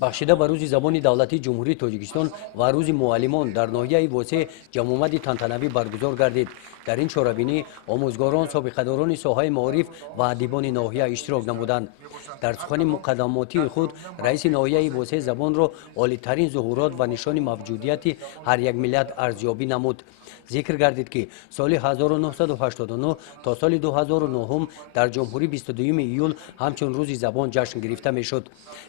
бахшида ба рӯзи забони давлати ҷумҳурии тоҷикистон ва рӯзи муаллимон дар ноҳияи восеъ ҷамъомади тантанавӣ баргузор гардид. дар ин чорабинӣ омӯзгорон, собиқадорони соҳаи маориф ва адибони ноҳия иштирок намуданд. дар сухани муқаддамотии худ раиси ноҳияи восеъ забонро олитарин зуҳурот ва нишони мавҷудияти ҳар як миллат арзёбӣ намуд. зикр гардид ки соли 1989 то соли 2009 дар ҷумҳурӣ 22 июл ҳамчун рӯзи забон ҷашн гирифта мешуд.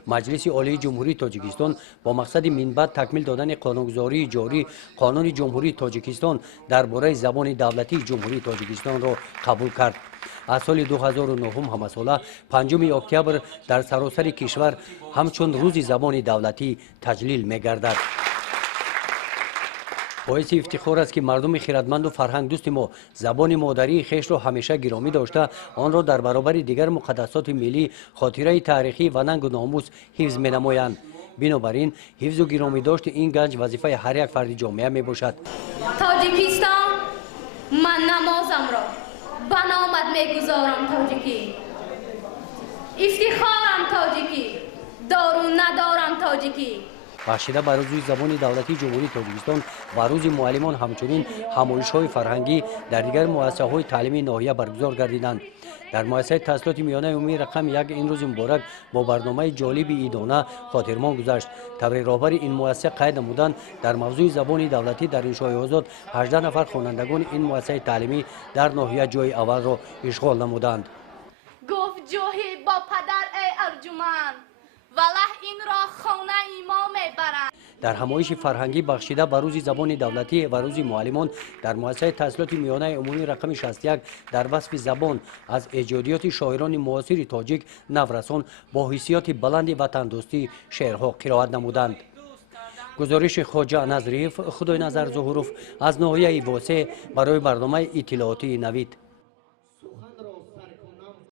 маҷлиси олии ҷумҳурии тоҷикистон бо мақсади минбаъд такмил додани қонунгузории ҷорӣ қонуни ҷумҳурии тоҷикистон дар бораи забони давлатии ҷумҳурии тоҷикистонро қабул кард. аз соли 2009 ҳамасола 5 октябр дар саросари кишвар ҳамчун рӯзи забони давлатӣ таҷлил мегардад. боиси ифтихор аст ки мардуми хиратманду фарҳангдӯсти мо забони модарии хешро ҳамеша гиромӣ дошта онро дар баробари дигар муқаддасоти миллӣ хотираи таърихӣ ва нангу номус ҳифз менамоянд. бинобар ин ҳифзу гиромидошти ин ганҷ вазифаи ҳар як фарди ҷомеа мебошад. тоҷикистон ман намозамро ба номат мегузорам тоҷикӣ. ифтихорам тоҷикӣ, дору надорам тоҷикӣ. бахшида ба рӯзи забони давлатии ҷумҳурии тоҷикистон ва рӯзи муаллимон ҳамчунин ҳамоишҳои фарҳангӣ дар дигар муассисаҳои таълимии ноҳия баргузор гардиданд. дар муассисаи таҳсилоти миёнаи умумии рақами 1 ин рӯзи муборак бо барномаи ҷолиби идона хотирмон гузашт. тавре роҳбари ин муассиса қайд намуданд, дар мавзӯи забони давлатӣ дар иншои озод 18 нафар хонандагони ин муассисаи таълимӣ дар ноҳия ҷойи аввалро ишғол намуданд. гуфт ҷоҳӣ бо падар эй арҷуманд, валаҳ инро хонаи мо мебаранд. дар ҳамоиши фарҳангӣ бахшида ба рӯзи забони давлатӣ ва рӯзи муаллимон дар муассисаи таҳсилоти миёнаи умумии рақами 61 дар васфи забон аз эҷодиёти шоирони муосири тоҷик наврасон бо ҳиссиёти баланди ватандӯстӣ шеърҳо қироат намуданд. гузориши хоҷа назриев, худойназар зуҳуров аз ноҳияи восеъ барои барномаи иттилоотии навид.